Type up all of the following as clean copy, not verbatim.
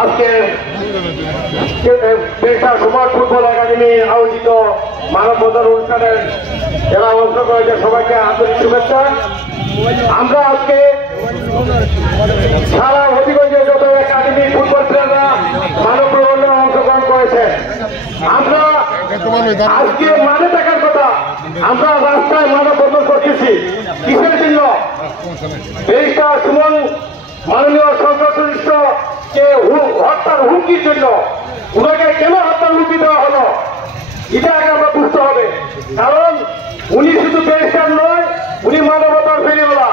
আজকে পেশা সমাজ ফুটবল একাডেমি আয়োজিত মানববন্ধন অনুষ্ঠানের যারা অংশগ্রহণ করেছে সবাইকে আন্তরিক শুভেচ্ছা। আমরা আজকে সারা হবিগঞ্জে যত একাডেমি ফুটবল প্লেয়াররা মানববন্ধনে অংশগ্রহণ করেছে, আমরা আজকে মানে দেখার কথা, আমরা রাস্তায় মানববন্ধন করতেছি কিসের জন্য? দেশটা সুমন মাননীয় সংসদ সদস্যকে হত্যার হুমকির জন্য। ওনাকে কেন হত্যার হুমকি দেওয়া হলো এটা আগে আমরা বুঝতে হবে। কারণ উনি শুধু দেশটার নয়, উনি মানবতার ফেরিওয়ালা।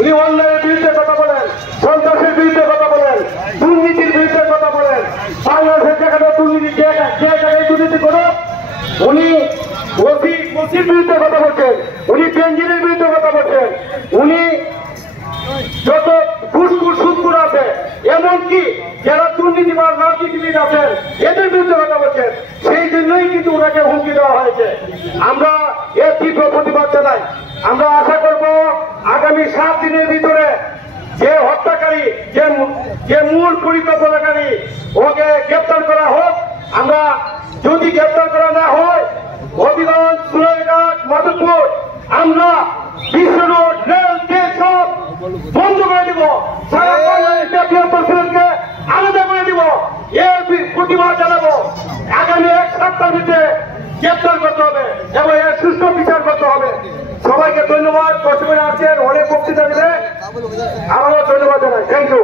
উনি অন্যায়ের বিরুদ্ধে কথা বলেন, সন্ত্রাসের বিরুদ্ধে কথা বলেন, দুর্নীতির বিরুদ্ধে কথা বলেন। বাংলাদেশের যেখানে দুর্নীতি, যে জায়গায় দুর্নীতি করো, উনি ওসির বিরুদ্ধে কথা বলছেন, উনি বেঞ্জিনের বিরুদ্ধে কথা বলছেন, উনি যত ঘুষখোর সুদখোর আছে, এমনকি যারা দুর্নীতিবাজ রাজনীতিবিদ আছেন এদের বিরুদ্ধে কথা বলছেন। সেই জন্যই কিন্তু ওনাকে হুমকি দেওয়া হয়েছে। আমরা এর তীব্র প্রতিবাদ জানাই। আমরা আশা করব আগামী 7 দিনের ভিতরে যে হত্যাকারী, যে মূল পরিকল্পনাকারী, ওকে গ্রেপ্তার করা হোক। আমরা যদি গ্রেপ্তার করা না হয়, হবিগঞ্জ, সুরাইঘাট, মাধবপুর আমরা বিশ্ব রোড, রেল, সব বন্ধ করে দিব। সারা বাংলাদেশের বৃহত্তর সিলেটকে আলাদা করে দিব। এর প্রতিবাদ জানাবো। আগামী 1 সপ্তাহের ভিতরে গ্রেপ্তার করতে হবে এবং এর সুষ্ঠু বিচার করতে হবে। সবাইকে ধন্যবাদ। কষ্ট করে আছেন, অনেক বক্তৃতা দিলে আবারও ধন্যবাদ জানাই। Thank you.